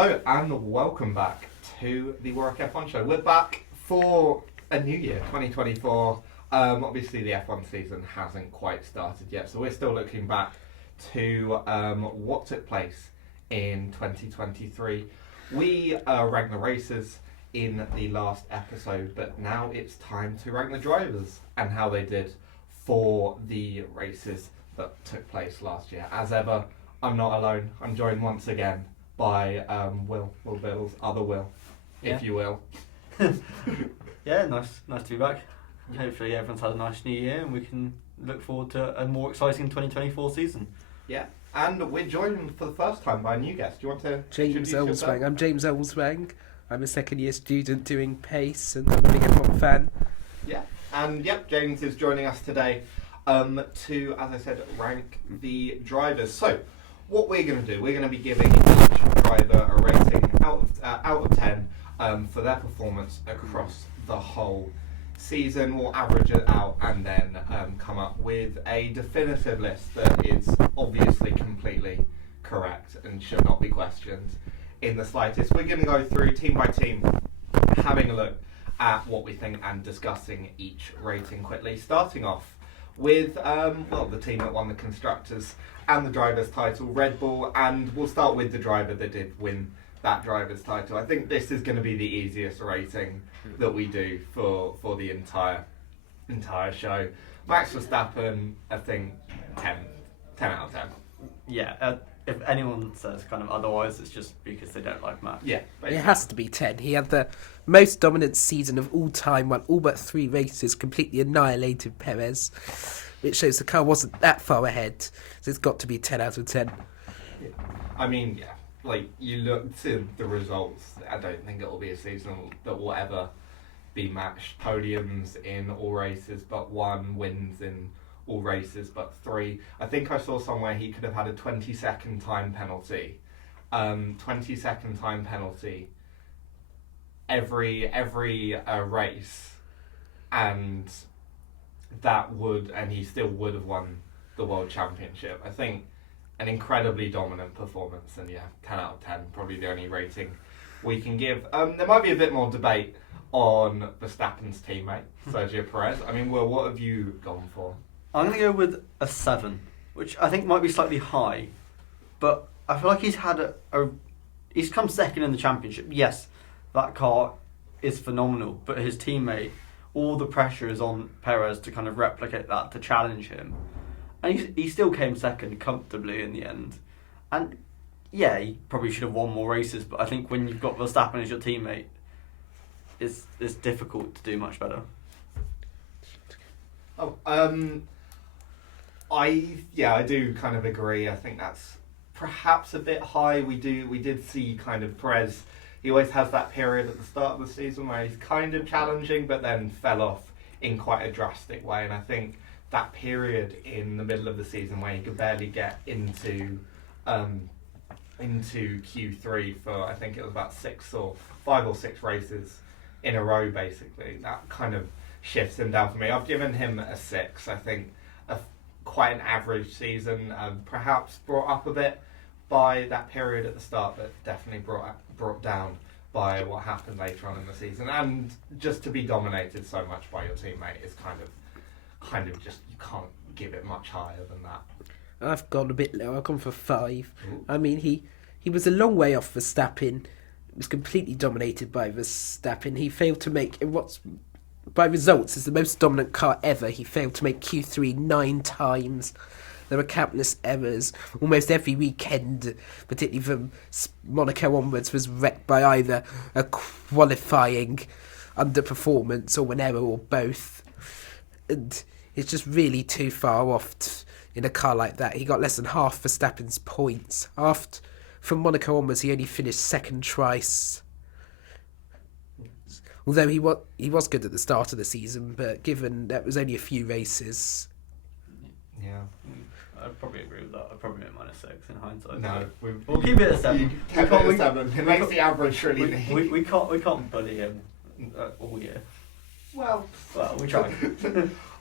Hello and welcome back to the Warwick F1 show. We're back for a new year, 2024. Obviously the F1 season hasn't quite started yet, so we're still looking back to what took place in 2023. We ranked the races in the last episode, but now it's time to rank the drivers and how they did for the races that took place last year. As ever, I'm not alone. I'm joined once again by Will Biddles, other Will, if you will. Yeah, nice to be back. Hopefully everyone's had a nice new year and we can look forward to a more exciting 2024 season. Yeah, and we're joined for the first time by a new guest. Do you want to James introduce yourself? Olswang. I'm James Olswang. I'm a second year student doing pace and I'm a big F1 fan. Yeah, and James is joining us today to, as I said, rank the drivers. So, what we're going to do, we're going to be giving each driver a rating out of 10 for their performance across the whole season. We'll average it out and then come up with a definitive list that is obviously completely correct and should not be questioned in the slightest. We're going to go through team by team, having a look at what we think and discussing each rating quickly, starting off with the team that won the Constructors and the Drivers' title, Red Bull, and we'll start with the driver that did win that Drivers' title. I think this is going to be the easiest rating that we do for the entire show. Max Verstappen, I think 10 out of 10. Yeah, if anyone says kind of otherwise, it's just because they don't like Max. Yeah, basically. It has to be 10. He had the most dominant season of all time, won all but 3 races, completely annihilated Perez, which shows the car wasn't that far ahead. So it's got to be 10 out of 10. I mean, like, you look to the results, I don't think it will be a season that will ever be matched. Podiums in all races but 1, wins in all races but 3. I think I saw somewhere he could have had a 20-second time penalty. 20-second time penalty every race, and he still would have won the World Championship. I think an incredibly dominant performance, and 10 out of 10, probably the only rating we can give. There might be a bit more debate on Verstappen's teammate, Sergio Perez. I mean, Will, what have you gone for? I'm going to go with a 7, which I think might be slightly high, but I feel like he's had he's come second in the championship. Yes, that car is phenomenal, but his teammate, all the pressure is on Perez to kind of replicate that, to challenge him. And he still came second comfortably in the end. And yeah, he probably should have won more races, but I think when you've got Verstappen as your teammate, it's difficult to do much better. I do kind of agree. I think that's perhaps a bit high. We did see kind of Perez. He always has that period at the start of the season where he's kind of challenging, but then fell off in quite a drastic way. And I think that period in the middle of the season where he could barely get into Q3 for, I think it was about 5 or 6 races in a row, basically, that kind of shifts him down for me. I've given him a 6. I think quite an average season, perhaps brought up a bit by that period at the start, but definitely brought down by what happened later on in the season. And just to be dominated so much by your teammate is kind of just, you can't give it much higher than that. I've gone a bit low. I've gone for 5. Ooh. I mean, he was a long way off Verstappen. He was completely dominated by Verstappen. He failed to make, by results, is the most dominant car ever. He failed to make Q3 9 times. There were countless errors. Almost every weekend, particularly from Monaco onwards, was wrecked by either a qualifying underperformance or an error or both. And it's just really too far off in a car like that. He got less than half Verstappen's points. From Monaco onwards, he only finished second twice. Although he was good at the start of the season, but given that it was only a few races. Yeah. I'd probably agree with that. I'd probably make mine a 6 in hindsight. No, we'll keep it a 7. It makes the average really neat. We can't bully him all year. Well, we try.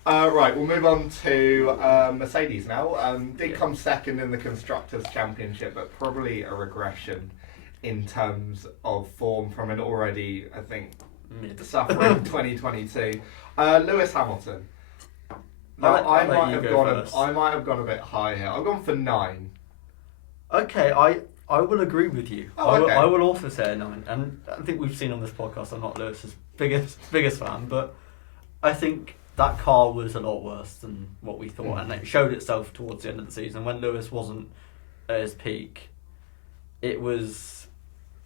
Right, we'll move on to Mercedes now. Did come second in the Constructors' Championship, but probably a regression in terms of form from an already, I think, Mid. suffering 2022. Lewis Hamilton. Now, I might have gone a bit high here. I've gone for 9. Okay, I will agree with you. Oh, okay. I will also say a 9, and I think we've seen on this podcast I'm not Lewis's biggest fan, but I think that car was a lot worse than what we thought, and it showed itself towards the end of the season when Lewis wasn't at his peak. It was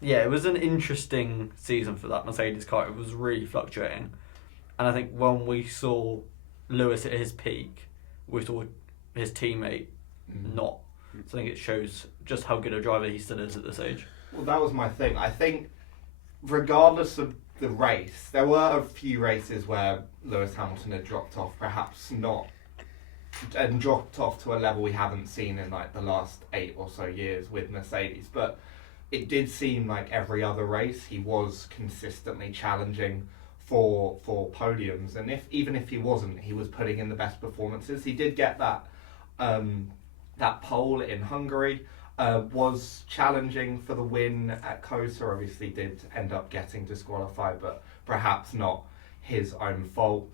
an interesting season for that Mercedes car. It was really fluctuating, and I think when we saw Lewis at his peak, we saw his teammate not. So I think it shows just how good a driver he still is at this age. Well, that was my thing. I think regardless of the race, there were a few races where Lewis Hamilton had dropped off, perhaps not, and dropped off to a level we haven't seen in like the last 8 or so years with Mercedes. But it did seem like every other race he was consistently challenging for podiums, and even if he wasn't, he was putting in the best performances. He did get that pole in Hungary. Was challenging for the win at Cosa, obviously did end up getting disqualified, but perhaps not his own fault.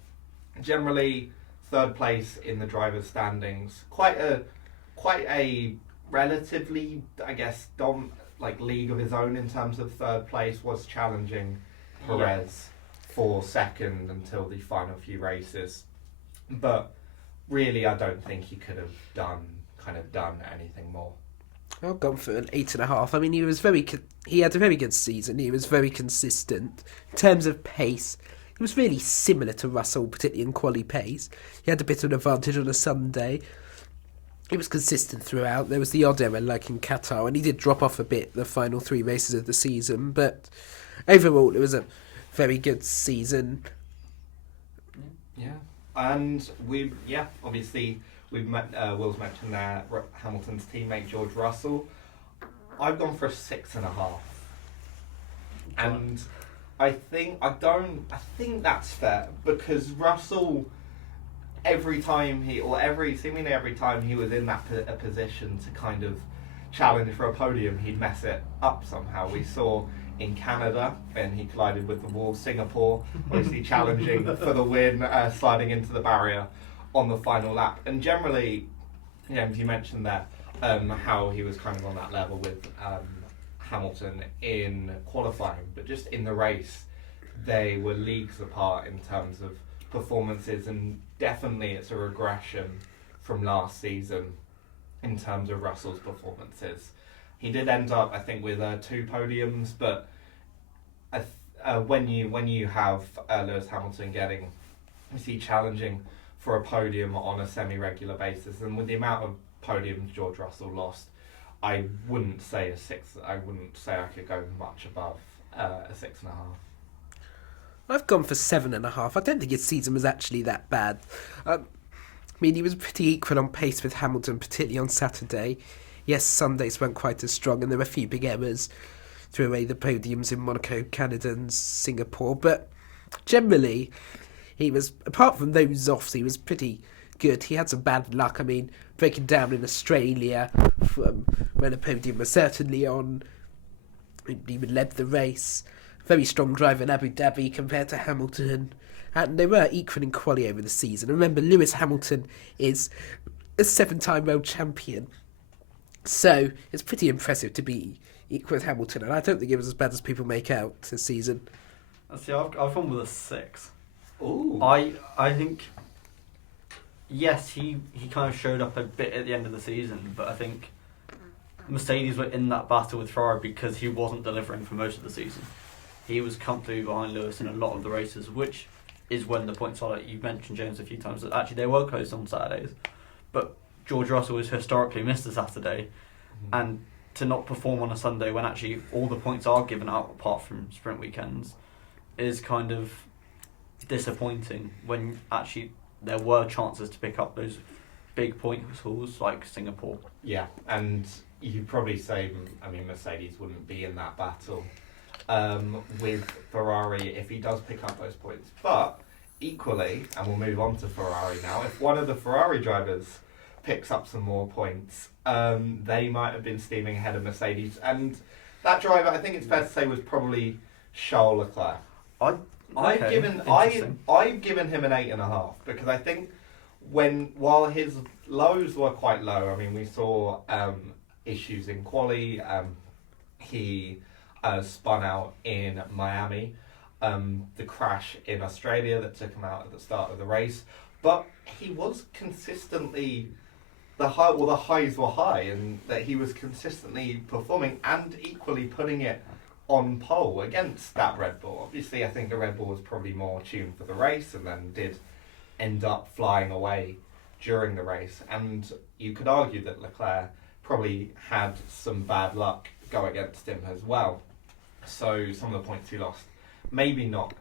Generally, 3rd place in the drivers' standings. Quite a relatively, I guess, league of his own in terms of 3rd place. Was challenging Perez for 2nd until the final few races, but really, I don't think he could have done anything more. I've gone for an 8.5. I mean, he had a very good season. He was very consistent in terms of pace. He was really similar to Russell, particularly in quali pace. He had a bit of an advantage on a Sunday. He was consistent throughout. There was the odd error, like in Qatar, and he did drop off a bit the final 3 races of the season. But overall, it was a very good season. Yeah, and obviously. We've met, Will's mentioned there, Hamilton's teammate George Russell. I've gone for a 6.5, and I think that's fair, because Russell, seemingly every time he was in that a position to kind of challenge for a podium, he'd mess it up somehow. We saw in Canada when he collided with the wall. Singapore, obviously challenging for the win, sliding into the barrier on the final lap. And generally, James, you mentioned there how he was kind of on that level with Hamilton in qualifying, but just in the race they were leagues apart in terms of performances, and definitely it's a regression from last season in terms of Russell's performances. He did end up, I think, with 2 podiums, but when you have Lewis Hamilton challenging for a podium on a semi-regular basis, and with the amount of podiums George Russell lost, I wouldn't say a 6. I wouldn't say I could go much above a 6.5. I've gone for 7.5. I don't think his season was actually that bad. I mean, he was pretty equal on pace with Hamilton, particularly on Saturday. Yes, Sundays weren't quite as strong, and there were a few big errors. Threw away the podiums in Monaco, Canada and Singapore, but generally, he was, apart from those offs, he was pretty good. He had some bad luck. I mean, breaking down in Australia from when a podium was certainly on. He led the race. Very strong driver in Abu Dhabi compared to Hamilton. And they were equal in quali over the season. Remember, Lewis Hamilton is a 7-time world champion. So it's pretty impressive to be equal with Hamilton. And I don't think it was as bad as people make out this season. See, I've gone with a 6. Ooh. I think, yes, he kind of showed up a bit at the end of the season, but I think Mercedes were in that battle with Ferrari because he wasn't delivering for most of the season. He was comfortably behind Lewis in a lot of the races, which is when the points are, like you mentioned, James, a few times, that actually they were close on Saturdays. But George Russell has historically missed a Saturday, and to not perform on a Sunday when actually all the points are given out apart from sprint weekends is kind of disappointing, when actually there were chances to pick up those big point hauls like Singapore. Yeah, and you'd probably say, I mean, Mercedes wouldn't be in that battle with Ferrari if he does pick up those points. But equally, and we'll move on to Ferrari now, if one of the Ferrari drivers picks up some more points, they might have been steaming ahead of Mercedes. And that driver, I think it's fair to say, was probably Charles Leclerc. I've Okay, given interesting. I've given him an 8.5 because I think while his lows were quite low, I mean we saw issues in quali. He spun out in Miami. The crash in Australia that took him out at the start of the race, but he was consistently the highs were high, and that he was consistently performing and equally putting it on pole against that Red Bull. Obviously, I think the Red Bull was probably more tuned for the race and then did end up flying away during the race. And you could argue that Leclerc probably had some bad luck go against him as well. So some of the points he lost, maybe not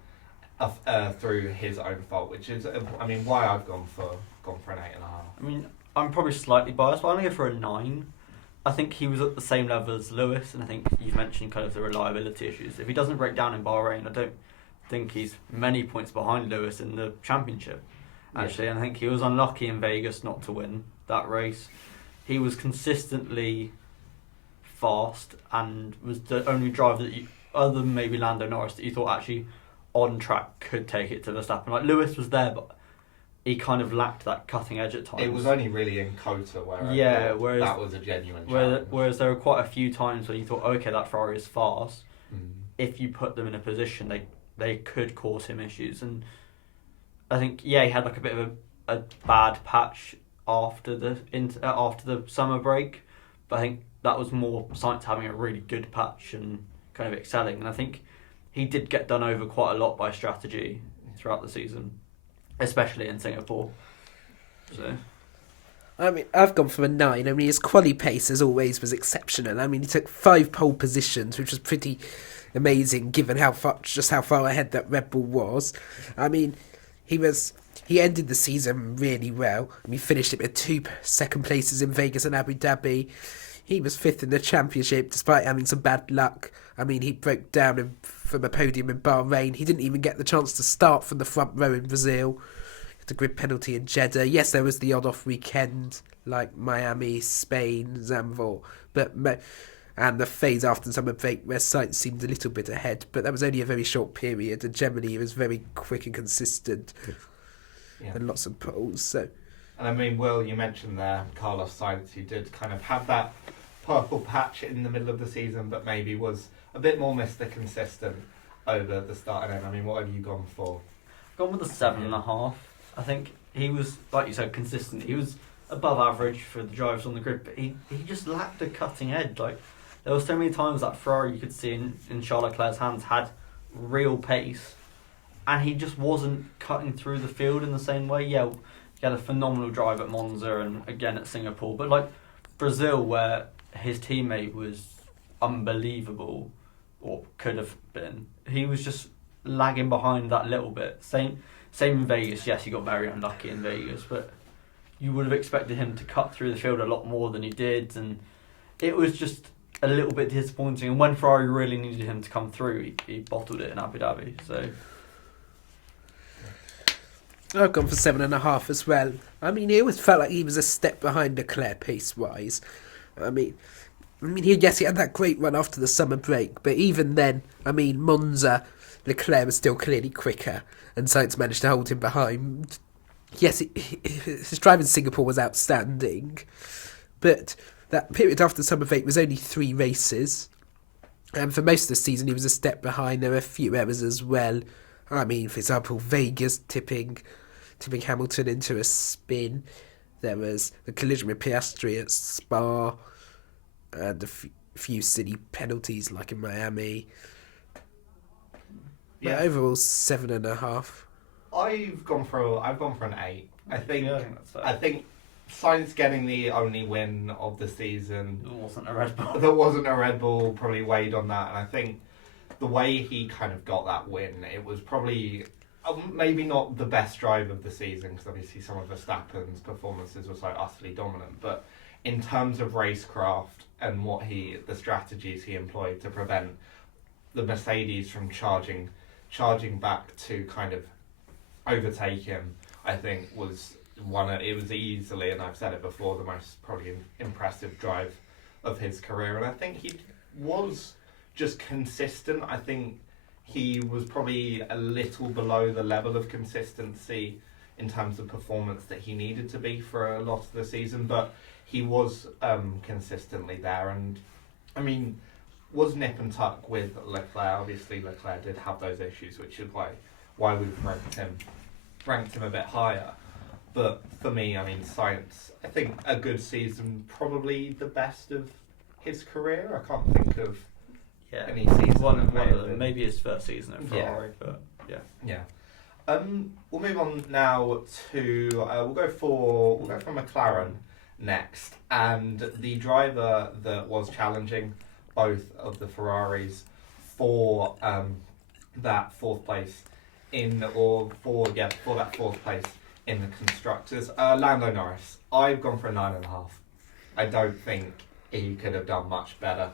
through his own fault, which is, I mean, why I've gone for an 8.5. I mean, I'm probably slightly biased, but I'm going to go for a 9. I think he was at the same level as Lewis, and I think you've mentioned kind of the reliability issues. If he doesn't break down in Bahrain, I don't think he's many points behind Lewis in the championship, actually. Yeah. And I think he was unlucky in Vegas not to win that race. He was consistently fast and was the only driver that other than maybe Lando Norris, that you thought actually on track could take it to Verstappen. Like Lewis was there, but he kind of lacked that cutting edge at times. It was only really in Kota where whereas that was a genuine challenge. Whereas there were quite a few times where you thought, okay, that Ferrari is fast. If you put them in a position, they could cause him issues. And I think, he had like a bit of a bad patch after the summer break, but I think that was more Sainz having a really good patch and kind of excelling. And I think he did get done over quite a lot by strategy throughout the season, especially in Singapore. So, I mean, I've gone for a 9. I mean, his quali pace, as always, was exceptional. I mean, he took 5 pole positions, which was pretty amazing given how far ahead that Red Bull was. I mean, he ended the season really well. I mean, he finished it with 2 second places in Vegas and Abu Dhabi. He was 5th in the championship despite having some bad luck. I mean, he broke down from a podium in Bahrain. He didn't even get the chance to start from the front row in Brazil. The grid penalty in Jeddah. Yes, there was the odd-off weekend like Miami, Spain, Zandvoort, and the phase after summer break where Sainz seemed a little bit ahead, but that was only a very short period, and generally he was very quick and consistent, and lots of poles. So, and I mean, Will, you mentioned there Carlos Sainz, who did kind of have that purple patch in the middle of the season, but maybe was a bit more Mr. Consistent over the start and end. I mean, what have you gone for? Gone with a 7.5. I think he was, like you said, consistent. He was above average for the drivers on the grid, but he just lacked a cutting edge. Like, there were so many times that Ferrari you could see in Charles Leclerc's hands had real pace, and he just wasn't cutting through the field in the same way. Yeah, he had a phenomenal drive at Monza and again at Singapore, but like Brazil, where his teammate was unbelievable, or could have been, he was just lagging behind that little bit. Same in Vegas. Yes, he got very unlucky in Vegas, but you would have expected him to cut through the field a lot more than he did, and it was just a little bit disappointing. And when Ferrari really needed him to come through, he bottled it in Abu Dhabi. So I've gone for 7.5 as well. I mean, he always felt like he was a step behind Leclerc pace-wise. I mean, he had that great run after the summer break, but even then, I mean, Monza, Leclerc was still clearly quicker, and Sainz managed to hold him behind. Yes, his drive in Singapore was outstanding, but that period after the summer break was only 3 races, and for most of the season he was a step behind. There were a few errors as well. I mean, for example, Vegas tipping Hamilton into a spin. There was the collision with Piastri at Spa, and a few silly penalties like in Miami. Yeah, but overall 7.5. I've gone for an 8. I think that's fair. I think Sainz getting the only win of the season. it wasn't a Red Bull. There wasn't a Red Bull, probably weighed on that, and I think the way he kind of got that win, it was probably maybe not the best drive of the season, because obviously some of Verstappen's performances were so utterly dominant, but in terms of racecraft and the strategies he employed to prevent the Mercedes from charging back to kind of overtake him, I think it was easily, and I've said it before, the most probably impressive drive of his career. And I think he was just consistent. I think he was probably a little below the level of consistency in terms of performance that he needed to be for a lot of the season, but he was consistently there, and I mean, was nip and tuck with Leclerc. Obviously, Leclerc did have those issues, which is why we've ranked him a bit higher. But for me, I mean, Sainz, I think a good season, probably the best of his career. I can't think of any season. One of them, maybe his first season at Ferrari, but yeah. Yeah. We'll move on now to we'll go for McLaren next, and the driver that was challenging both of the Ferraris for that fourth place for that fourth place in the constructors. Lando Norris. I've gone for a 9.5. I don't think he could have done much better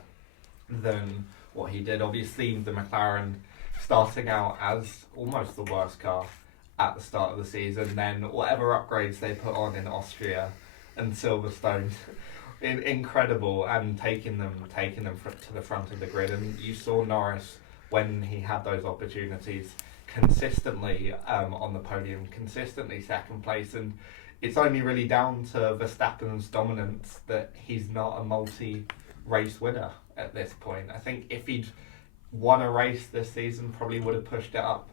than what he did. Obviously, the McLaren starting out as almost the worst car at the start of the season, then whatever upgrades they put on in Austria and Silverstone, incredible, and taking them to the front of the grid. And you saw Norris, when he had those opportunities, consistently on the podium, consistently second place, and it's only really down to Verstappen's dominance that he's not a multi-race winner at this point. I think if he'd won a race this season, probably would have pushed it up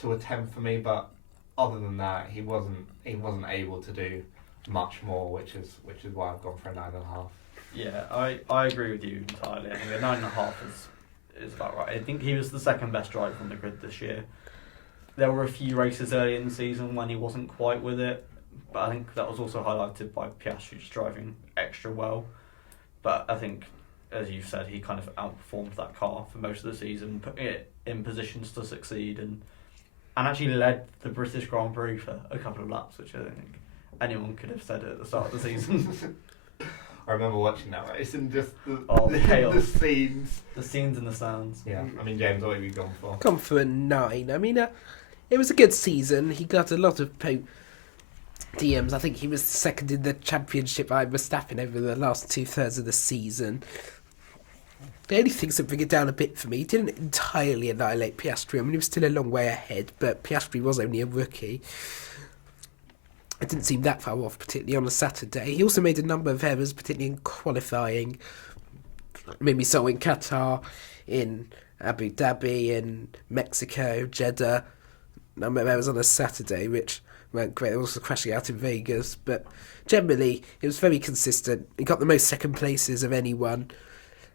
to a 10 for me, but other than that, he wasn't able to do much more, which is why I've gone for a 9.5. Yeah, I agree with you entirely. I think a 9.5 is about right. I think he was the second best driver on the grid this year. There were a few races early in the season when he wasn't quite with it, but I think that was also highlighted by Piastri just driving extra well. But I think, as you've said, he kind of outperformed that car for most of the season, putting it in positions to succeed, and actually led the British Grand Prix for a couple of laps, which I don't think anyone could have said at the start of the season. I remember watching that race and just chaos. The scenes. The scenes in the stands. Yeah, I mean, James, what have you gone for? Gone for a 9. I mean, it was a good season. He got a lot of DMs. I think he was second in the championship by Verstappen over the last 2/3 of the season. The only things that bring it down a bit for me, he didn't entirely annihilate Piastri. I mean, he was still a long way ahead, but Piastri was only a rookie. It didn't seem that far off, particularly on a Saturday. He also made a number of errors, particularly in qualifying. Maybe so in Qatar, in Abu Dhabi, in Mexico, Jeddah. Number of errors on a Saturday, which weren't great. Also crashing out in Vegas. But generally, it was very consistent. He got the most second places of anyone.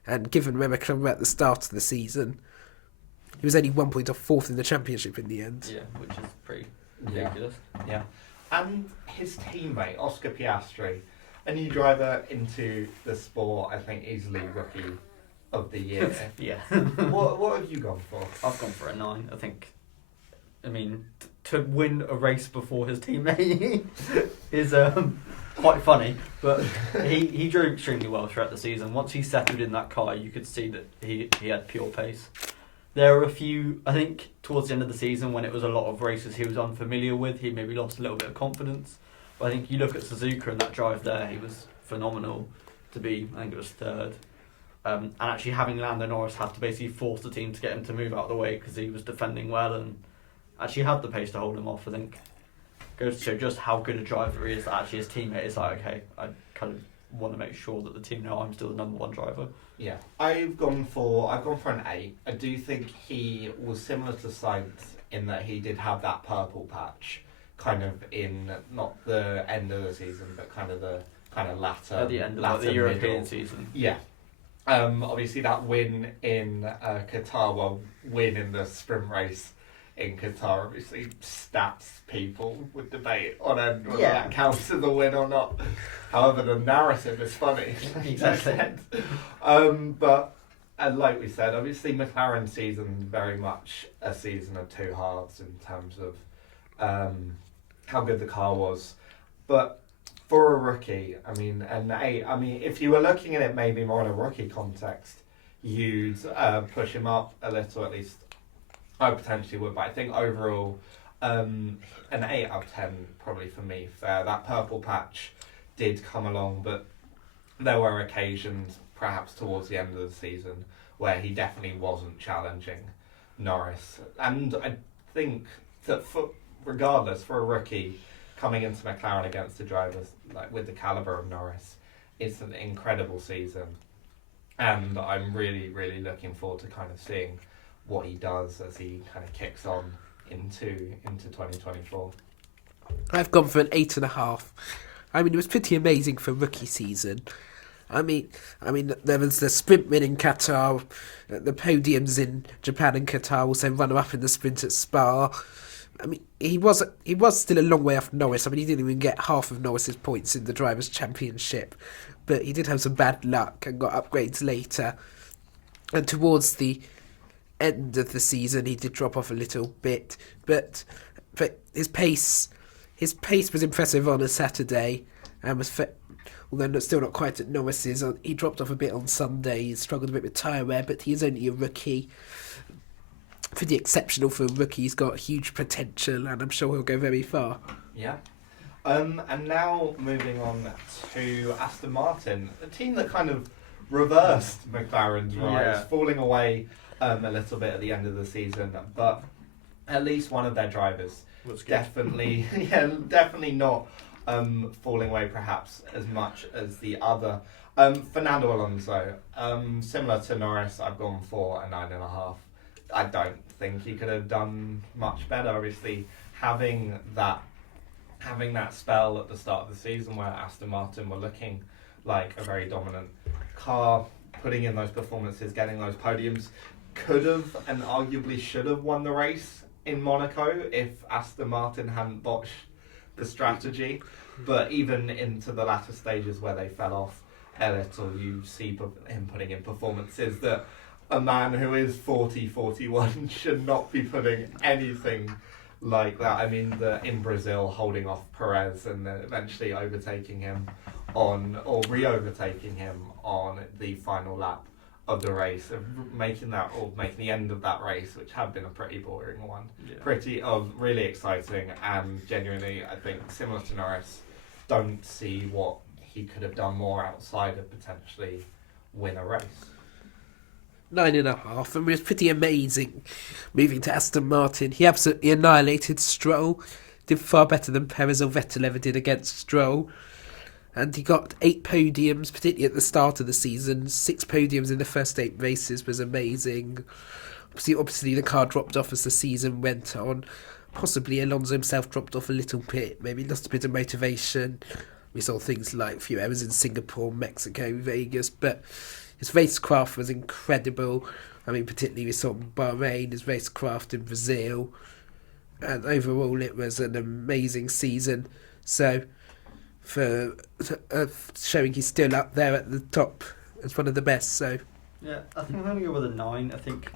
And given where McLaren were at the start of the season, he was only 1 point off fourth in the championship in the end. Yeah, which is pretty ridiculous. Yeah. And his teammate, Oscar Piastri, a new driver into the sport, I think easily rookie of the year. Yeah. What have you gone for? I've gone for a 9. I mean, to win a race before his teammate is quite funny, but he drove extremely well throughout the season. Once he settled in that car, you could see that he had pure pace. There were a few, I think, towards the end of the season when it was a lot of races he was unfamiliar with, he maybe lost a little bit of confidence. But I think you look at Suzuka and that drive there, he was phenomenal to be, I think it was third. And actually having Lando Norris have to basically force the team to get him to move out of the way because he was defending well and actually had the pace to hold him off, I think. Goes to show just how good a driver he is, that actually his teammate is like, okay, I kind of want to make sure that the team know I'm still the number one driver. Yeah, I've gone for an 8. I do think he was similar to Sainz in that he did have that purple patch, kind of in not the end of the season, but kind of latter. At the end of the European season. Yeah. Obviously that win in Qatar, win in the sprint race in Qatar, obviously stats people would debate on end whether that counts as a win or not. However, the narrative is funny. Exactly. But like we said, obviously McLaren season very much a season of two halves in terms of how good the car was. But for a rookie, I mean, an 8. I mean, if you were looking at it maybe more in a rookie context, you'd push him up a little at least. I potentially would, but I think overall, an 8 out of 10 probably for me. Fair. That purple patch did come along, but there were occasions, perhaps towards the end of the season, where he definitely wasn't challenging Norris. And I think that regardless, for a rookie coming into McLaren against the drivers like with the calibre of Norris, it's an incredible season. And I'm really, really looking forward to kind of seeing what he does as he kind of kicks on into 2024. I've gone for an 8.5. I mean, it was pretty amazing for rookie season. I mean, there was the sprint win in Qatar, the podiums in Japan and Qatar, also runner-up in the sprint at Spa. I mean, he was still a long way off Norris. I mean, he didn't even get half of Norris's points in the Drivers' Championship, but he did have some bad luck and got upgrades later. And towards the end of the season, he did drop off a little bit, but his pace was impressive on a Saturday, and was although still not quite at Norris's. He dropped off a bit on Sunday. He struggled a bit with tyre wear, but he is only a rookie. Pretty exceptional for a rookie. He's got huge potential, and I'm sure he'll go very far. Yeah. And now moving on to Aston Martin, a team that kind of reversed McLaren's rise, falling away a little bit at the end of the season, but at least one of their drivers definitely not falling away perhaps as much as the other. Fernando Alonso, similar to Norris, I've gone for a 9.5. I don't think he could have done much better. Obviously, having that spell at the start of the season where Aston Martin were looking like a very dominant car, putting in those performances, getting those podiums, could have and arguably should have won the race in Monaco if Aston Martin hadn't botched the strategy. But even into the latter stages where they fell off a little, you see him putting in performances that a man who is 41 should not be putting anything like that. I mean, in Brazil, holding off Perez and then eventually overtaking him re-overtaking him on the final lap of the race, making the end of that race, which had been a pretty boring one. Yeah. Really exciting, and genuinely, I think, similar to Norris, don't see what he could have done more outside of potentially win a race. 9.5, and it was pretty amazing. Moving to Aston Martin, he absolutely annihilated Stroll. Did far better than Perez or Vettel ever did against Stroll. And he got 8 podiums, particularly at the start of the season. 6 podiums in the first 8 races was amazing. Obviously the car dropped off as the season went on. Possibly Alonso himself dropped off a little bit, maybe lost a bit of motivation. We saw things like a few errors in Singapore, Mexico, Vegas, but his racecraft was incredible. I mean, particularly we saw in Bahrain, his racecraft in Brazil. And overall, it was an amazing season. So, for showing he's still up there at the top as one of the best. So, yeah, I think I'm going to go with a 9. I think,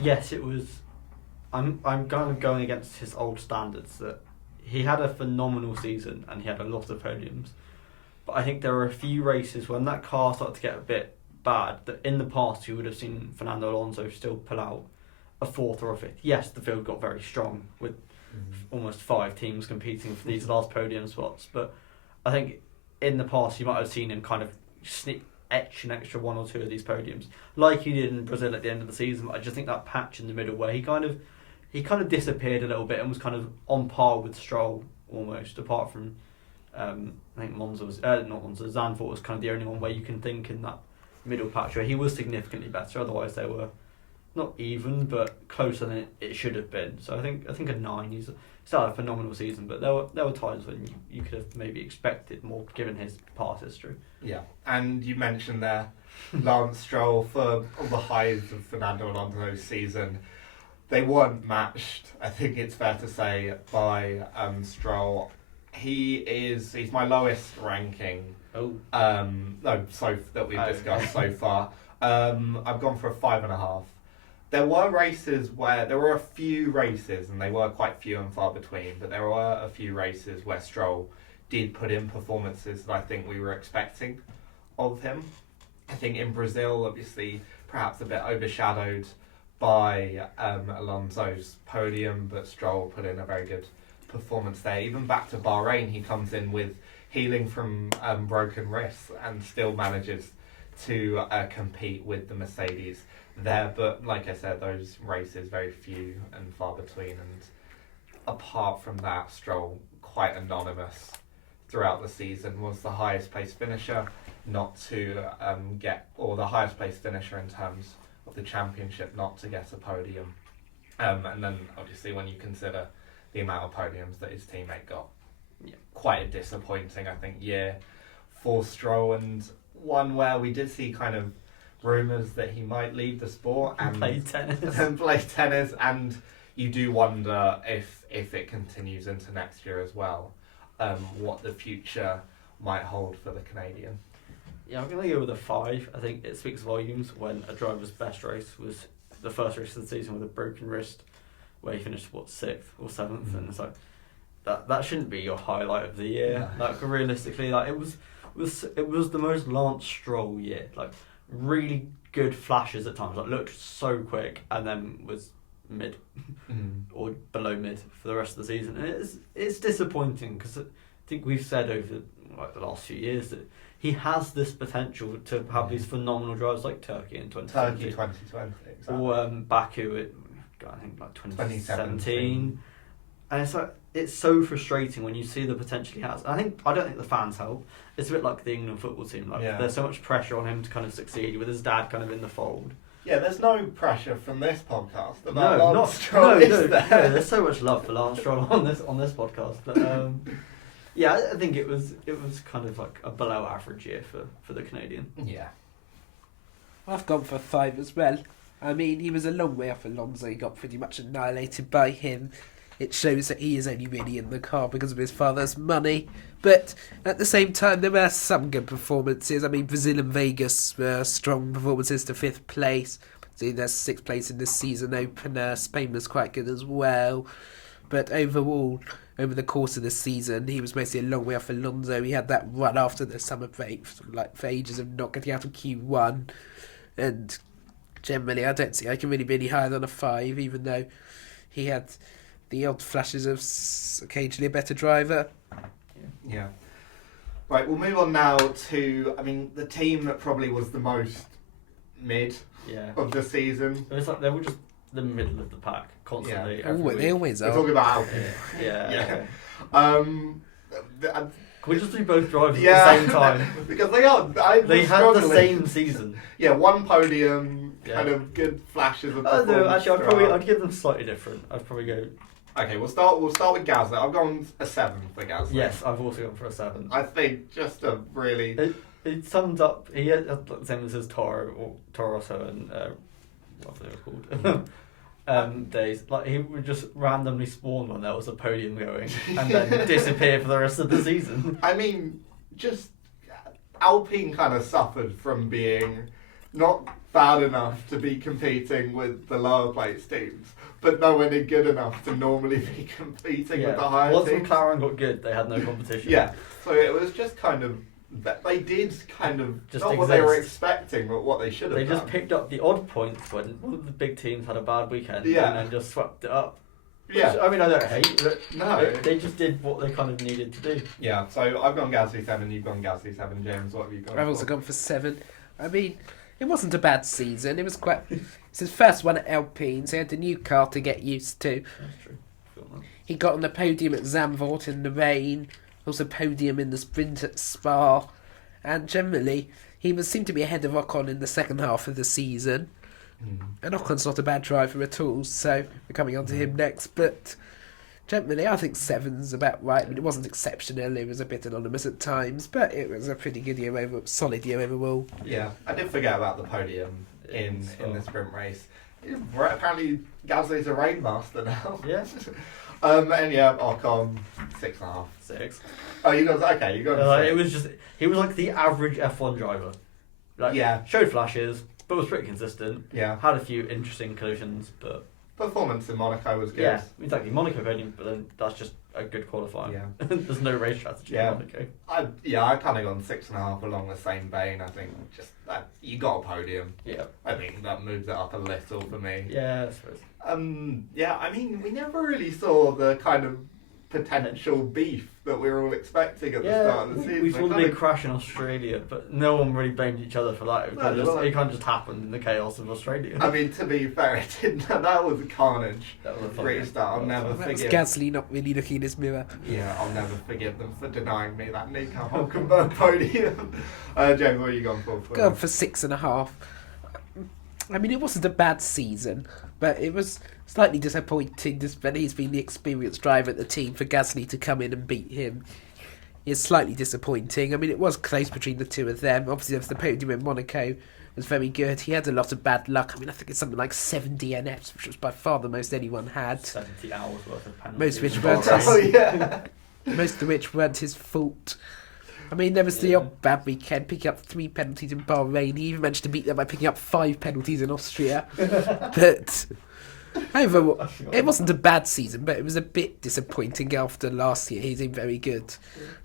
yes, it was. I'm kind of going against his old standards that he had a phenomenal season and he had a lot of podiums. But I think there were a few races when that car started to get a bit bad that in the past you would have seen Fernando Alonso still pull out a 4th or a 5th. Yes, the field got very strong with almost 5 teams competing for these last podium spots. But I think in the past you might have seen him kind of etch an extra 1 or 2 of these podiums, like he did in Brazil at the end of the season. I just think that patch in the middle where he kind of disappeared a little bit and was kind of on par with Stroll almost, apart from I think Zandvoort was kind of the only one where you can think in that middle patch where he was significantly better. Otherwise they were not even, but closer than it should have been. So I think a 9. He's still had a phenomenal season, but there were times when you could have maybe expected more given his past history. Yeah, and you mentioned there Lance Stroll, for all the highs of Fernando Alonso's season. They weren't matched, I think it's fair to say, by Stroll. He's my lowest ranking. That we've discussed so far. I've gone for a 5.5. There were a few races, and they were quite few and far between, but there were a few races where Stroll did put in performances that I think we were expecting of him. I think in Brazil, obviously, perhaps a bit overshadowed by Alonso's podium, but Stroll put in a very good performance there. Even back to Bahrain, he comes in with healing from broken wrists and still manages to compete with the Mercedes there. But like I said, those races very few and far between, and apart from that, Stroll quite anonymous throughout the season, was the highest placed finisher, not to get, or the highest placed finisher in terms of the championship, not to get a podium. And then obviously when you consider the amount of podiums that his teammate got, quite a disappointing, I think, year for Stroll, and one where we did see kind of rumours that he might leave the sport and play tennis. and play tennis, and you do wonder if it continues into next year as well, what the future might hold for the Canadian. Yeah, I'm going to go with a 5. I think it speaks volumes when a driver's best race was the first race of the season with a broken wrist, where he finished, 6th or 7th, and it's like, that shouldn't be your highlight of the year. No. Like, realistically, like, it was the most Lance Stroll year. Like, really good flashes at times, like, looked so quick, and then was mid or below mid for the rest of the season. And it's disappointing, because I think we've said over like the last few years that he has this potential to have these phenomenal drives like Turkey in 2020. Turkey 2020, exactly. Or Baku at, I think, like 2017. 2017. And it's so frustrating when you see the potential he has. I don't think the fans help. It's a bit like the England football team. Like, there's so much pressure on him to kind of succeed with his dad kind of in the fold. Yeah, there's no pressure from this podcast about No, Lance Stroll, is there? No, there's so much love for Lance Stroll on this podcast. But yeah, I think it was kind of like a below average year for the Canadian. Yeah. I've gone for 5 as well. I mean, he was a long way off Alonso. He got pretty much annihilated by him. It shows that he is only really in the car because of his father's money. But at the same time, there were some good performances. I mean, Brazil and Vegas were strong performances to 5th place. See, there's 6th place in this season opener. Spain was quite good as well. But overall, over the course of the season, he was mostly a long way off Alonso. He had that run after the summer break, like for ages, of not getting out of Q1. And generally, I don't see I can really be any higher than a 5, even though he had the odd flashes of occasionally a better driver. Yeah. Right, we'll move on now to, I mean, the team that probably was the most mid of the season. It's like they were just the middle of the pack constantly. Oh, they always We're are. talking about Alpha. Yeah. Can we just do both drivers at the same time? Because they are. They had the same season. Yeah, one podium, kind of good flashes of performance. No, actually, I'd give them slightly different. I'd probably go. Okay, we'll start with Gasly. I've gone a 7 for Gasly. Yes, I've also gone for a 7. I think just a really. It summed up. He had the same as his Toro Rosso and what they were called. Days like he would just randomly spawn when there was a podium going and then disappear for the rest of the season. I mean, just Alpine kind of suffered from being not bad enough to be competing with the lower place teams, but nowhere near good enough to normally be competing with the higher Once teams. McLaren got good, they had no competition. Yeah, so it was just kind of that they did kind of just not what they were expecting, but what they should have. They done. just picked up the odd points when one of the big teams had a bad weekend, and then just swept it up. Yeah, which, I mean, I don't hate, but no, they just did what they kind of needed to do. Yeah, so I've gone Gasly 7, you've gone Gasly 7, James. What have you gone? I've also gone for 7. I mean, it wasn't a bad season. It was quite. It's his first one at Alpine, so he had a new car to get used to. That's true. He got on the podium at Zandvoort in the rain, also podium in the sprint at Spa, and generally he seemed to be ahead of Ocon in the second half of the season. And Ocon's not a bad driver at all, so we're coming on to him next. But generally, I think 7's about right. I mean, it wasn't exceptional; it was a bit anonymous at times, but it was a pretty good year solid year overall. Yeah, I did forget about the podium in the sprint race. Apparently, Gasly's a rain master now. Yeah. And yeah, Ocon 6.5. 6. Oh, you got okay. You got. It was just he was like the average F1 driver. Like, showed flashes, but was pretty consistent. Yeah. Had a few interesting collisions, but performance in Monaco was good. Yeah, exactly. Monaco podium, but then that's just a good qualifying. Yeah. There's no race strategy in Monaco. I kind of gone 6.5 along the same vein. I think just that you got a podium. Yeah. I think that moves it up a little for me. Yeah, I suppose. Yeah, I mean, we never really saw the kind of potential beef that we were all expecting at the start of the season. We saw the big crash in Australia, but no one really blamed each other for that. It kind of just happened in the chaos of Australia. I mean, to be fair, it didn't. That was a carnage. That was a restart. I'll never That was forgive. Gasly not really looking in his mirror. Yeah, I'll never forgive them for denying me that Nico Hulkenberg podium. James, what are you going for? Going for 6.5. I mean, it wasn't a bad season, but it was slightly disappointing, just when he's been the experienced driver at the team, for Gasly to come in and beat him. It's slightly disappointing. I mean, it was close between the two of them. Obviously, there was the podium in Monaco was very good. He had a lot of bad luck. I mean, I think it's something like 7 DNFs, which was by far the most anyone had. 70 hours worth of penalties. Most of which weren't most of which weren't his fault. I mean, there was the odd bad weekend, picking up 3 penalties in Bahrain. He even managed to beat them by picking up 5 penalties in Austria. But overall, it wasn't a bad season, but it was a bit disappointing after last year. He's been very good.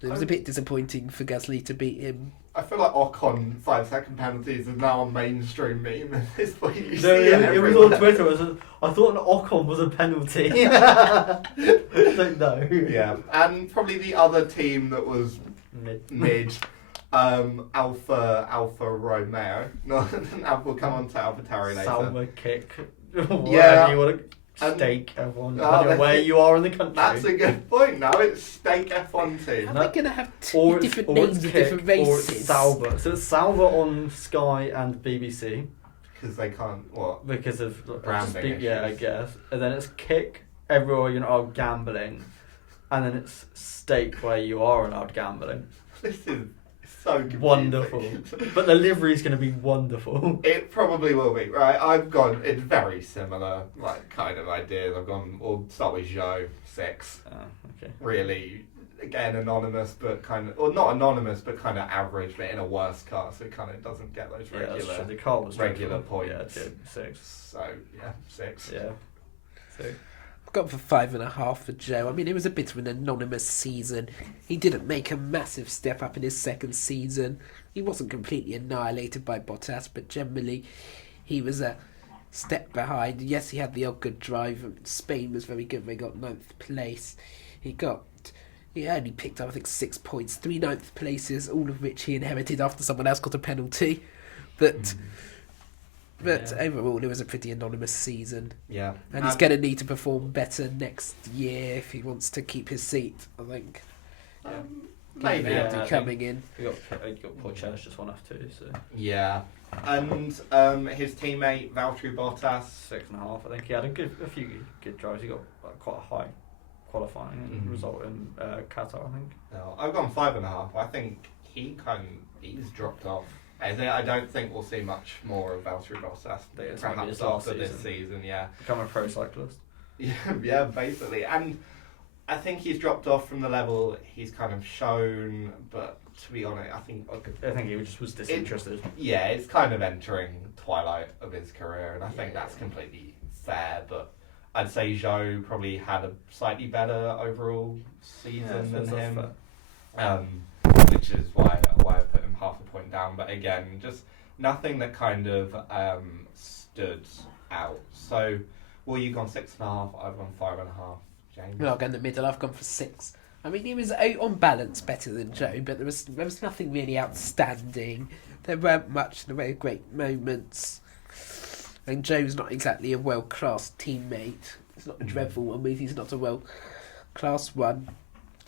It was a bit disappointing for Gasly to beat him. I feel like Ocon 5-second penalties is now a mainstream meme at this point. It was on Twitter. I thought an Ocon was a penalty. I don't know. Yeah, and probably the other team that was mid Alpha Romeo. No, we'll come on to Alpha Tauri later. Salma kick. Yeah. You want to stake everyone where you are in the country. That's a good point. Now it's stake F1 team. How are they going to have 2 different names of different races? Or it's Sauber. So it's Sauber on Sky and BBC. Because they can't, what? Because of branding issues. Yeah, I guess. And then it's kick, everyone are gambling. And then it's stake, where you are allowed gambling. This is so confusing. Wonderful. But the livery's going to be wonderful. It probably will be, right? I've gone, it's very similar, like, kind of ideas. We'll start with Zhou, 6. Oh, okay. Really, again, anonymous, but kind of, or not anonymous, but kind of average, but in a worse car, so it kind of doesn't get those regular, the car was regular points. points. Yeah, 6. So, yeah, 6. Yeah. 6. Got for 5.5 for Joe. I mean, it was a bit of an anonymous season. He didn't make a massive step up in his second season. He wasn't completely annihilated by Bottas, but generally he was a step behind. Yes, he had the odd good drive. Spain was very good. They got 9th place. He only picked up, I think, 6 points, 3 9th places, all of which he inherited after someone else got a penalty. But overall, it was a pretty anonymous season. Yeah. And he's going to need to perform better next year if he wants to keep his seat, I think. Maybe. Coming in. You got Porche's just 1 F2, so. Yeah. And his teammate, Valtteri Bottas. 6.5. I think he had a few good drives. He got quite a high qualifying result in Qatar, I think. No, I've gone 5.5. I think he's dropped off. I don't think we'll see much more of Valtteri Bottas perhaps after this season. Yeah, become a pro cyclist. Yeah, basically, and I think he's dropped off from the level he's kind of shown. But to be honest, I think he just was disinterested. It's kind of entering twilight of his career, and I think that's completely fair. But I'd say Zhou probably had a slightly better overall season than him. Which is why I put him half a point down. But again, just nothing that kind of stood out. So, well, you've gone 6.5. I've gone 5.5. James? Well, I'll go in the middle. I've gone for 6. I mean, he was on balance better than Joe, but there was nothing really outstanding. There weren't very great moments. And Joe's not exactly a world-class teammate. It's not a dreadful one, but he's not a world-class one.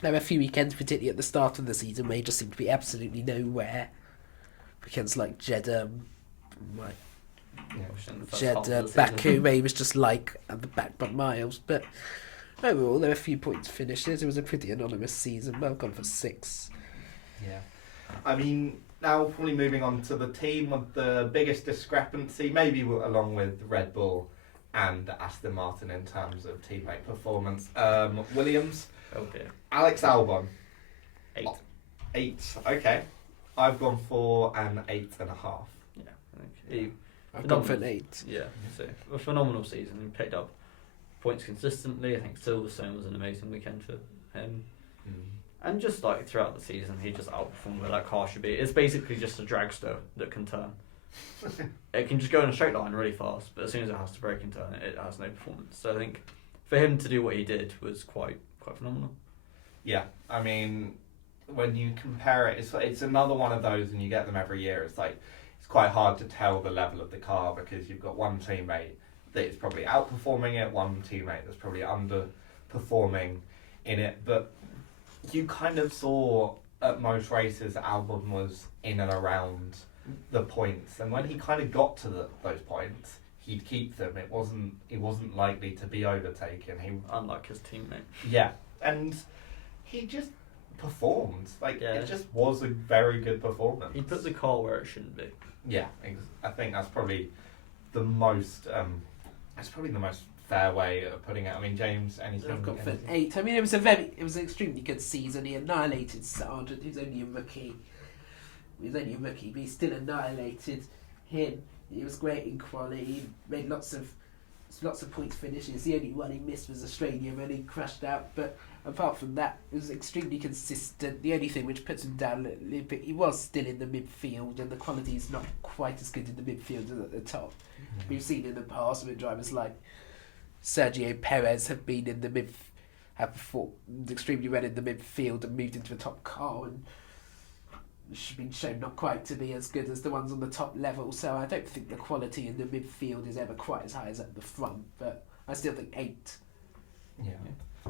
There were a few weekends, particularly at the start of the season, where he just seemed to be absolutely nowhere. Weekends like Jeddah, Baku, where he was just at the back by miles. But overall, there were a few points finishes. It was a pretty anonymous season. Well gone for 6. Yeah. I mean, now probably moving on to the team with the biggest discrepancy, maybe along with Red Bull and Aston Martin in terms of teammate performance. Williams. Okay. Alex Albon. 8. 8. Okay. I've gone for an 8.5. Yeah, I think I've gone for an 8. Yeah, so a phenomenal season. He picked up points consistently. I think Silverstone was an amazing weekend for him. And just throughout the season, he just outperformed where that car should be. It's basically just a dragster that can turn. It can just go in a straight line really fast, but as soon as it has to brake and turn, it has no performance. So I think for him to do what he did was quite phenomenal. Yeah, I mean, when you compare it, it's another one of those, and you get them every year. It's like it's quite hard to tell the level of the car because you've got one teammate that is probably outperforming it, one teammate that's probably underperforming in it. But you kind of saw at most races Albon was in and around the points, and when he kind of got to those points, he'd keep them. He wasn't likely to be overtaken. Unlike his teammate. Yeah, and he just performed. It just was a very good performance. He put the car where it shouldn't be. Yeah, I think that's probably the most. That's probably the most fair way of putting it. I mean, James, anything? I've got for an 8. I mean, it was an extremely good season. He annihilated Sargent, who's only a rookie. But he still annihilated him. He was great in quali. He made lots of points finishes. The only one he missed was Australia when he crashed out. But apart from that, it was extremely consistent. The only thing which puts him down a little bit, he was still in the midfield, and the quality is not quite as good in the midfield as at the top. Mm-hmm. We've seen in the past with drivers like Sergio Perez have been in the have performed extremely well in the midfield and moved into a top car and been shown not quite to be as good as the ones on the top level. So I don't think the quality in the midfield is ever quite as high as at the front, but I still think 8. Yeah,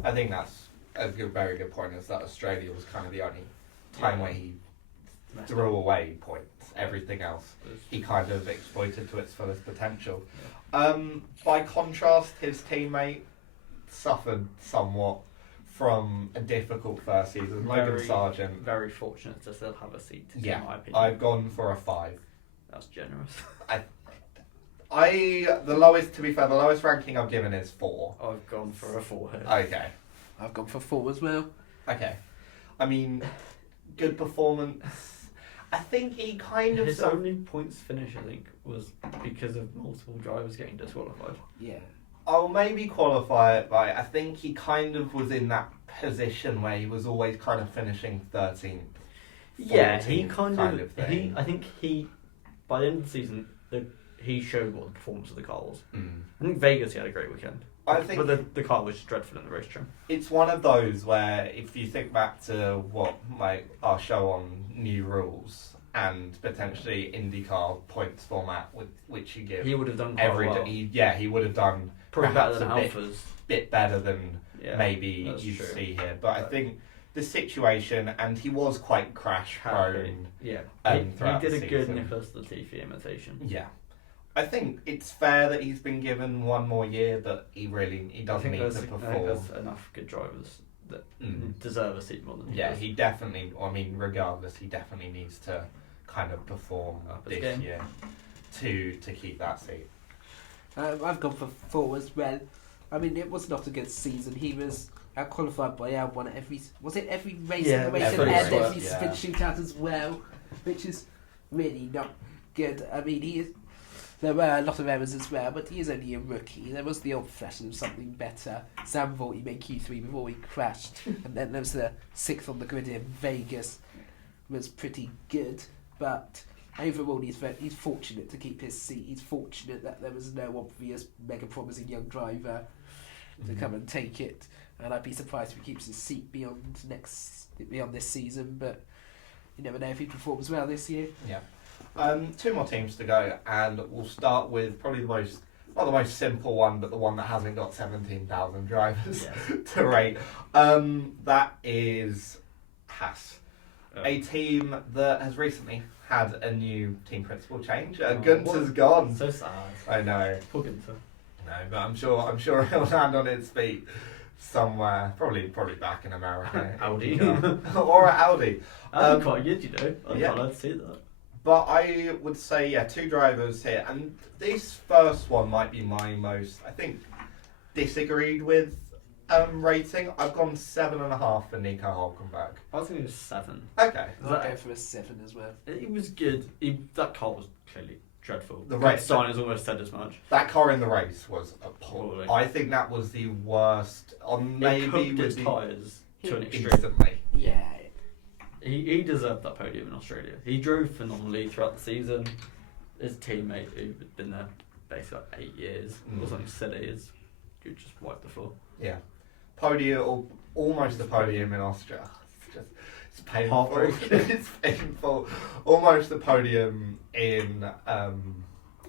I think that's a very good point. Is that Australia was kind of the only time where he threw away points. Everything else he kind of exploited to its fullest potential. By contrast, his teammate suffered somewhat from a difficult first season. Logan Sargent. Very fortunate to still have a seat, in my opinion. I've gone for a 5. That's generous. The lowest ranking I've given is 4. I've gone for a 4 here. Okay. I've gone for 4 as well. Okay. I mean, good performance. I think he kind of... His only points finish, I think, was because of multiple drivers getting disqualified. Yeah. I'll maybe qualify it by, I think he kind of was in that position where he was always kind of finishing 13th. Yeah, he kind of thing. I think by the end of the season, he showed what the performance of the car was. I think Vegas, he had a great weekend. But the car was just dreadful in the racetrack. It's one of those where, if you think back to our show on new rules and potentially IndyCar points format, which you give, he would have done quite every well. He would have done probably better than Alphas. Bit better than maybe you see here. But I think the situation, and he was quite crash prone. Yeah, he did a good Nicholas Latifi imitation. Yeah. I think it's fair that he's been given one more year, but he doesn't need to perform. I think there's enough good drivers that deserve a seat more than he does. He definitely, regardless, he definitely needs to kind of perform this year to keep that seat. I've gone for 4 as well. I mean, it was not a good season. He was qualified by Albon at every race in the race and every sprint shootout as well, which is really not good. I mean, there were a lot of errors as well, but he is only a rookie. There was the old fashioned of something better. Sam thought he made Q3 before he crashed, and then there was the 6th on the grid in Vegas, was pretty good, but overall he's fortunate to keep his seat. He's fortunate that there was no obvious mega promising young driver to come and take it, and I'd be surprised if he keeps his seat beyond this season, but you never know if he performs well this year. Yeah. 2 more teams to go, and we'll start with probably not the most simple one, but the one that hasn't got 17,000 drivers to rate. That is Haas, a team that has recently had a new team principal change. Gunther's gone. So sad. I know. Poor Gunther. No, but I'm sure he'll land on his feet somewhere. Probably back in America. Audi. Or at Audi. Quite good, you know. I'm not allowed to see that. But I would say, 2 drivers here. And this first one might be my most, I think, disagreed with rating. I've gone 7.5 for Nico Hülkenberg. I was thinking it was 7. Okay. I'll go for a 7 as well. It was good. That car was clearly dreadful. The race sign has almost said as much. That car in the race was appalling. I think that was the worst. Maybe with his tyres to an extreme. Instantly. Yeah. He deserved that podium in Australia. He drove phenomenally throughout the season. His teammate, who'd been there basically 8 years, or something silly, you just wiped the floor. Yeah. podium, or almost a podium in Austria. It's painful. Heartbreaking. It's painful. Almost a podium in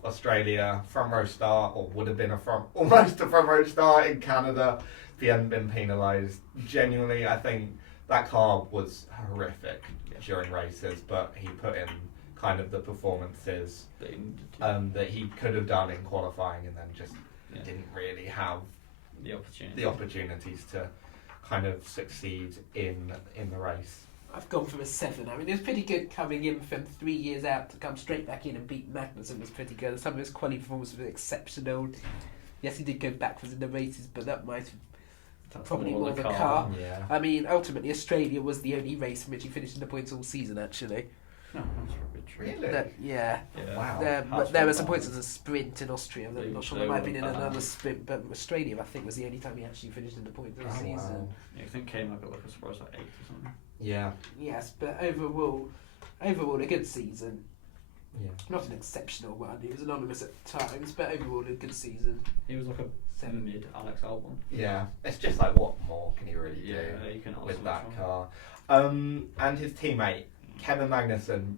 Australia, front row start, or would have been almost a front row start in Canada if he hadn't been penalised. Genuinely, I think that car was horrific during races, but he put in kind of the performances that he could have done in qualifying, and then just didn't really have the opportunities to kind of succeed in the race. I've gone for a 7. I mean, it was pretty good coming in from 3 years out to come straight back in and beat Magnussen was pretty good. Some of his quality performances were exceptional. Yes, he did go backwards in the races, but that might have probably more the car. Yeah. I mean, ultimately, Australia was the only race in which he finished in the points all season, actually. No, that's probably true. Really? Yeah. Wow. There were some points in the sprint in Austria. I'm not sure there might have been in another sprint, but Australia, I think, was the only time he actually finished in the points all season. Wow. Yeah, I think came like a surprise like 8 or something. Yeah. Yes, but overall, a good season. Yeah. Not an exceptional one. He was anonymous at times, but overall a good season. He was like a 7. mid Alex Albon. Yeah. It's just like, what more can you really do You can ask with so that much car? And his teammate, Kevin Magnussen,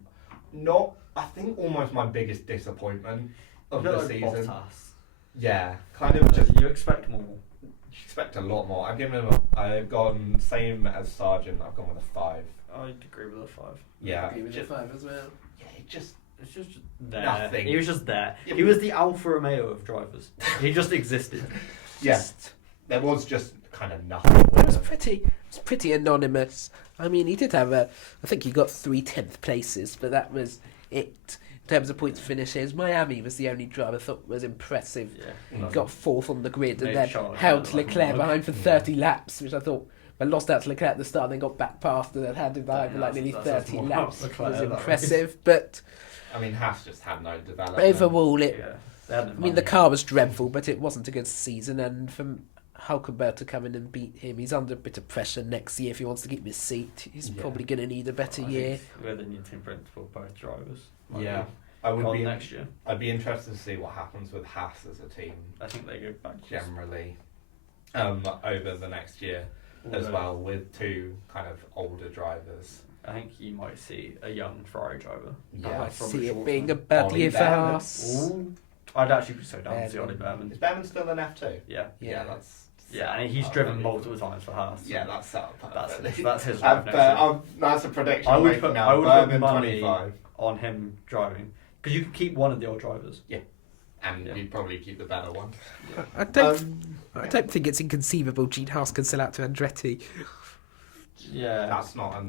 I think almost my biggest disappointment of the like season. Bottas. Yeah, kind of just You expect more. expect a lot more. I've gone same as Sargent. I've gone with a 5. I'd agree with a 5. Yeah, I agree with just, a 5 as well. yeah, it just It's just there. Nothing. He was just there. Yeah, He was the Alfa Romeo of drivers. He just existed. there was just kind of nothing. It was pretty anonymous. I mean, he did have I think he got 3 10th places, but that was it. In terms of points finishes, Miami was the only driver I thought was impressive. Yeah. Mm. Got 4th on the grid and Made then Charles held look like a Leclerc mug. behind for 30 laps, which I thought, well, lost out to Leclerc at the start, then got back past and then had him behind for like nearly That's 30 more laps. It Leclerc, was that impressive, but I mean, Haas just had no development. overall, Yeah. They had no I mean, money. the car was dreadful, but it wasn't a good season, and from Hulkenberg to come in and beat him, he's under a bit of pressure next year if he wants to keep his seat. He's Yeah. probably going to need a better I year. think we're the new team principal, both drivers. Yeah, I would Gone be. next year. I'd be interested to see what happens with Haas as a team I think they go back to generally over the next year as well, with 2 kind of older drivers. I think you might see a young Ferrari driver. Yeah, I from see it Shortman. being a bad Ollie year for Behrman. Haas. Ooh. I'd actually be so down to see Ollie Is Behrman. Behrman still in F2? Yeah. Yeah. And he's driven multiple times for Haas. Yeah, that's set up perfectly. That's his drive next year. That's a prediction I I'm would making put- now. I would put Behrman money 25. on him driving. Because you could keep one of the old drivers. And Yeah. you'd probably keep the better one. I don't think it's inconceivable Gene Haas can sell out to Andretti, Yeah. That's not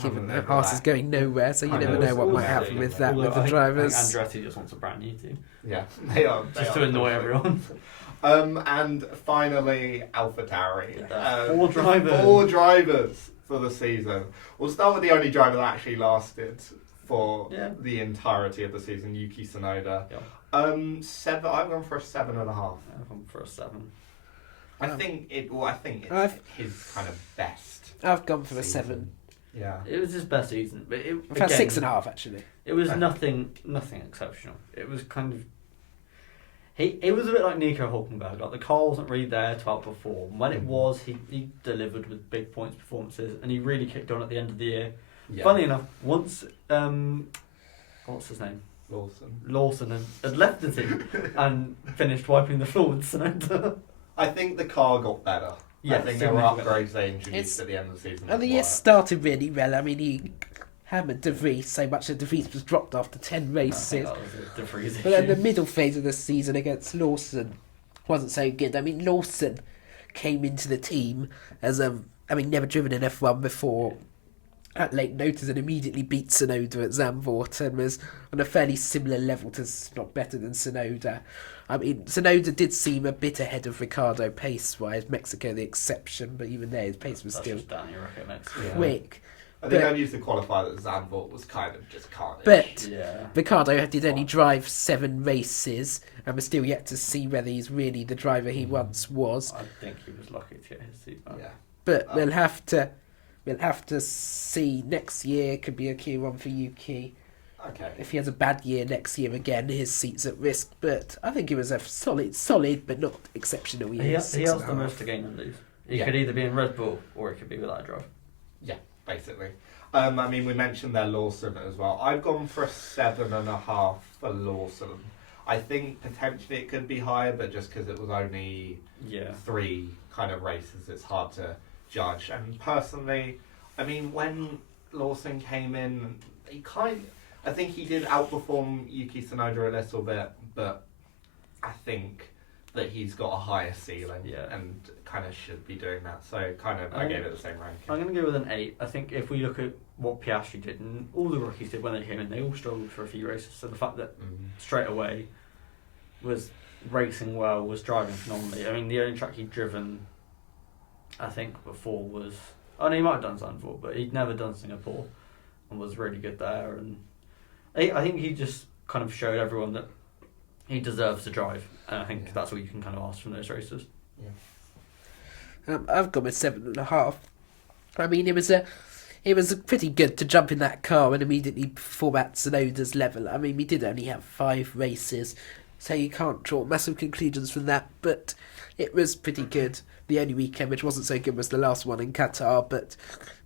given that Haas is going nowhere, so you never know what might happen with that with the drivers. I think Andretti just wants a brand new team. Yeah, they are. Just to annoy everyone. And finally, Alpha Tauri. Yeah. 4 drivers. 4 drivers for the season. We'll start with the only driver that actually lasted for the entirety of the season, Yuki Tsunoda. Yeah. 7. I've gone for a 7.5. I've gone for a 7. I think it's his kind of best. I've gone for a season. 7. Yeah. It was his best season, but I've had 6.5 actually. It was nothing exceptional. It was kind of. It was a bit like Nico Hulkenberg. Like the car wasn't really there to outperform. When it was, he delivered with big points performances, and he really kicked on at the end of the year. Yeah. Funny enough, once what's his name? Lawson had left the team and finished wiping the floor with Tsunoda. I think the car got better. Yeah, I think there were significantly. upgrades they introduced at the end of the season. And the that year were- started really well. I mean, he hammered De Vries so much that De Vries was dropped after 10 I think races. that was a De Vries But then issue. the middle phase of the season against Lawson wasn't so good. I mean, Lawson came into the team as never driven an F1 before at late notice and immediately beat Tsunoda at Zandvoort and was on a fairly similar level to, not better than Tsunoda. I mean, Tsunoda did seem a bit ahead of Ricardo pace-wise, Mexico the exception, but even there his pace was That's still just Danny Rickett next Yeah. quick. I think But- I used to qualify that Zandvoort was kind of just carnage. But Yeah. Ricardo did only drive 7 races, and we're still yet to see whether he's really the driver he once was. I think he was lucky to get his seat back. yeah. But we'll have to see. Next year could be a key one for Yuki. Okay. If he has a bad year next year again, his seat's at risk. But I think it was a solid, but not exceptional year. He has 6.5. the most to gain and lose. It could either be in Red Bull or it could be without a drive. Yeah, basically. I mean, we mentioned there Lawson as well. I've gone for a 7.5 for Lawson. I think potentially it could be higher, but just because it was only 3 kind of races, it's hard to judge. And personally, I mean, when Lawson came in, I think he did outperform Yuki Tsunoda a little bit, but I think that he's got a higher ceiling and kind of should be doing that. So I gave it the same ranking. I'm going to go with an 8. I think if we look at what Piastri did and all the rookies did when they came in, they all struggled for a few races. So the fact that straight away was racing well, was driving phenomenally. I mean, the only track he'd driven, I think, before was... Oh, no, he might have done Zandvoort, but he'd never done Singapore and was really good there. And I think he just kind of showed everyone that he deserves to drive. And I think that's what you can kind of ask from those races. Yeah. I've gone with 7.5. I mean, it was pretty good to jump in that car and immediately perform at Tsunoda's level. I mean, we did only have 5 races, so you can't draw massive conclusions from that, but it was pretty good. The only weekend which wasn't so good was the last one in Qatar, but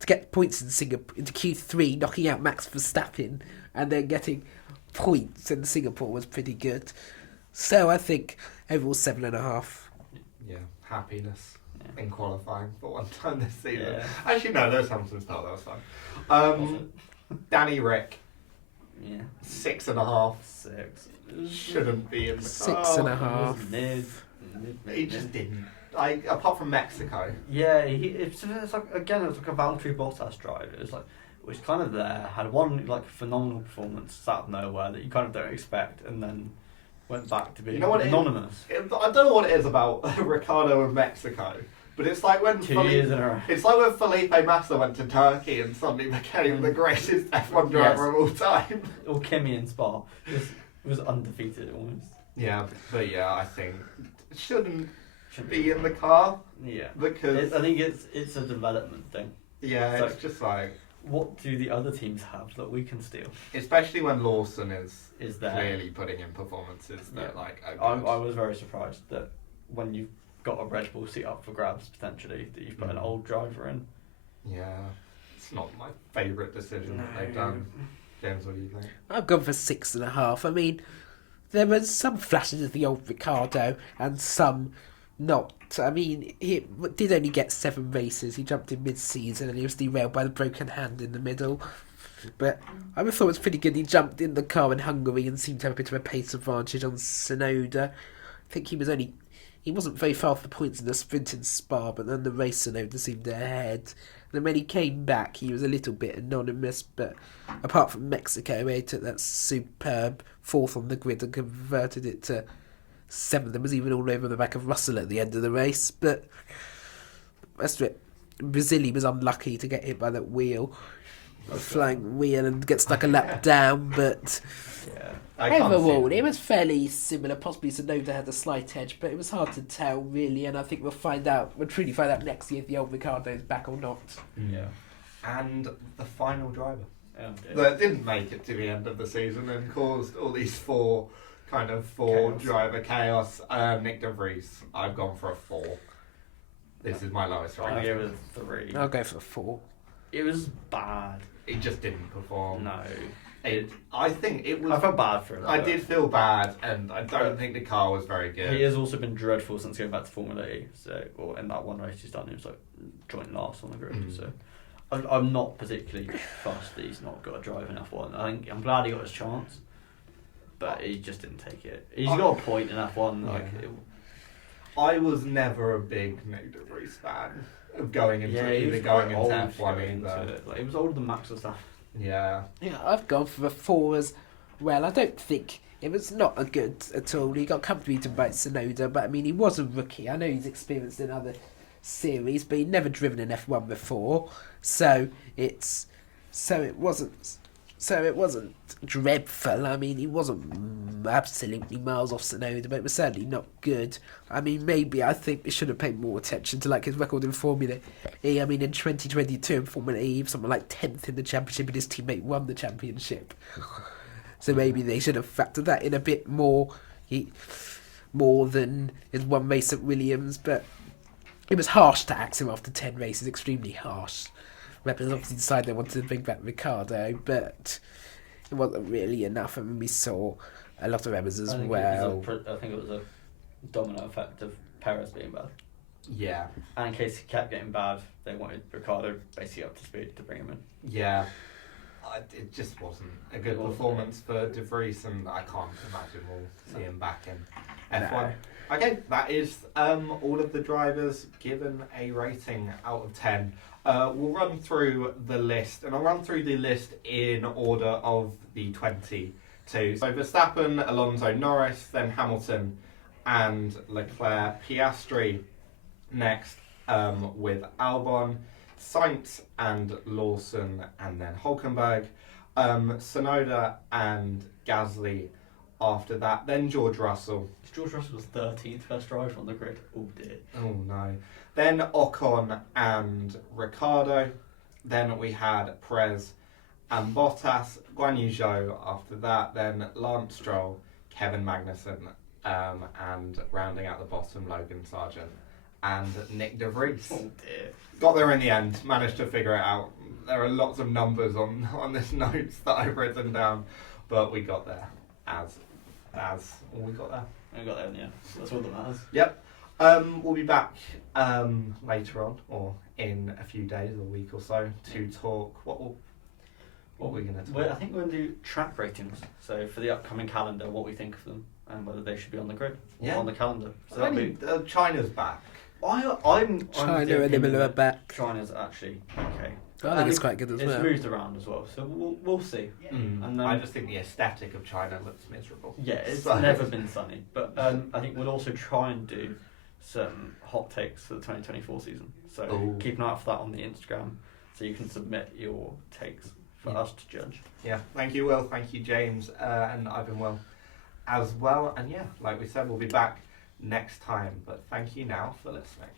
to get points in Singapore, into Q3, knocking out Max Verstappen, and then getting points in Singapore was pretty good. So I think overall 7.5. Yeah, happiness in qualifying for one time this season. Yeah. Actually, no, there's Hamilton start. That was fun. Danny Rick. Yeah. 6.5. 6. Shouldn't be in the 6.5. Mid. He just didn't. Apart from Mexico. Yeah, it's like, again, it was like a Valtteri Bottas drive. It was kind of there, had one like phenomenal performance out of nowhere that you kind of don't expect, and then went back to being anonymous. I don't know what it is about Ricardo and Mexico, but it's like when 2 years in a row. It's like when Felipe Massa went to Turkey and suddenly became the greatest F1 driver of all time. Or Kimi in Spa was undefeated almost. Yeah, but I think it shouldn't be in the car. Yeah, because I think it's a development thing. Yeah, it's just like, what do the other teams have that we can steal? Especially when Lawson is there clearly putting in performances that I was very surprised that when you've got a Red Bull seat up for grabs potentially, that you've put an old driver in. Yeah, it's not my favourite decision that they've done. James, what do you think? I've gone for 6.5. I mean, there were some flashes of the old Ricardo and some not. I mean, he did only get 7 races. He jumped in mid-season and he was derailed by the broken hand in the middle. But I thought it was pretty good. He jumped in the car in Hungary and seemed to have a bit of a pace advantage on Tsunoda. I think he wasn't very far off the points in the sprint in Spa, but then the race Tsunoda seemed ahead. And then when he came back, he was a little bit anonymous, but apart from Mexico, where he took that superb 4th on the grid and converted it to 7th, and was even all over the back of Russell at the end of the race. But that's it. Brazil, he was unlucky to get hit by that wheel. A flying wheel and get stuck a lap down, but overall it was fairly similar. Possibly Tsunoda had a slight edge, but it was hard to tell really, and I think we'll truly find out next year if the old Ricardo is back or not. Yeah. And the final driver Okay. that didn't make it to the end of the season and caused all these four driver chaos. Nick de Vries, I've gone for a 4. This is my lowest I'll driver. give it a 3. I'll go for 4. It was bad. He just didn't perform. No. I think it was. I felt bad for him. I did feel bad, and I don't think the car was very good. He has also been dreadful since going back to Formula E. Or in that one race he's done, he was like joint last on the grid. So I'm not particularly fussed that he's not got a drive in F1. I'm glad he got his chance, but he just didn't take it. He's got a point in F1. I was never a big Nick de Vries fan of going into F1 either. He was older than Max or stuff. Yeah, I've gone for a 4 as well. I don't think it was not a good at all. He got comfortably beaten by Tsunoda, but I mean, he was a rookie. I know he's experienced in other series, but he'd never driven an F1 before, so it wasn't dreadful. I mean, he wasn't absolutely miles off Tsunoda, but it was certainly not good. I mean, I think we should have paid more attention to his record in Formula E. I mean, in 2022 in Formula E, he was something like 10th in the championship, and his teammate won the championship. So maybe they should have factored that in a bit more, more than his one race at Williams. But It was harsh to axe him after 10 races, extremely harsh. Rebels obviously decided they wanted to bring back Ricardo, but it wasn't really enough. I mean, we saw a lot of Rebels as well. I think it was a domino effect of Perez being bad. Yeah. And in case he kept getting bad, they wanted Ricardo basically up to speed to bring him in. Yeah. It just wasn't a good performance for De Vries, and I can't imagine we'll see him back in F1. No. Okay, that is all of the drivers given a rating out of 10. We'll run through the list, and I'll run through the list in order of the 22. So Verstappen, Alonso, Norris, then Hamilton and Leclerc, Piastri next with Albon, Sainz and Lawson, and then Hulkenberg, Tsunoda and Gasly after that, then George Russell. George Russell was 13th best driver on the grid. Oh dear. Oh no. Then Ocon and Ricciardo. Then we had Perez and Bottas, Guan Yu Zhou after that, then Lance Stroll, Kevin Magnussen, and rounding out the bottom, Logan Sargent and Nick De Vries. Oh dear. Got there in the end, managed to figure it out. There are lots of numbers on this notes that I've written down, but we got there as we got there. We got there in the end. That's all that matters. Yep. We'll be back later on, or in a few days or a week or so, to talk. What are we going to talk? I think we're going to do track ratings. So for the upcoming calendar, what we think of them and whether they should be on the grid or on the calendar. So that'll be. China's back. I'm China and thinking Imola are back. China's actually okay. I think it's quite good as It's well. moved around as well, so we'll see. And I just think the aesthetic of China looks miserable. Yeah, it's So- never been sunny. But I think we'll also try and do some hot takes for the 2024 season. So Ooh. keep an eye out for that on the Instagram, so you can submit your takes for us to judge. Yeah, thank you, Will. Thank you, James, and Ivan Will as well. And yeah, like we said, we'll be back next time. But thank you now for listening.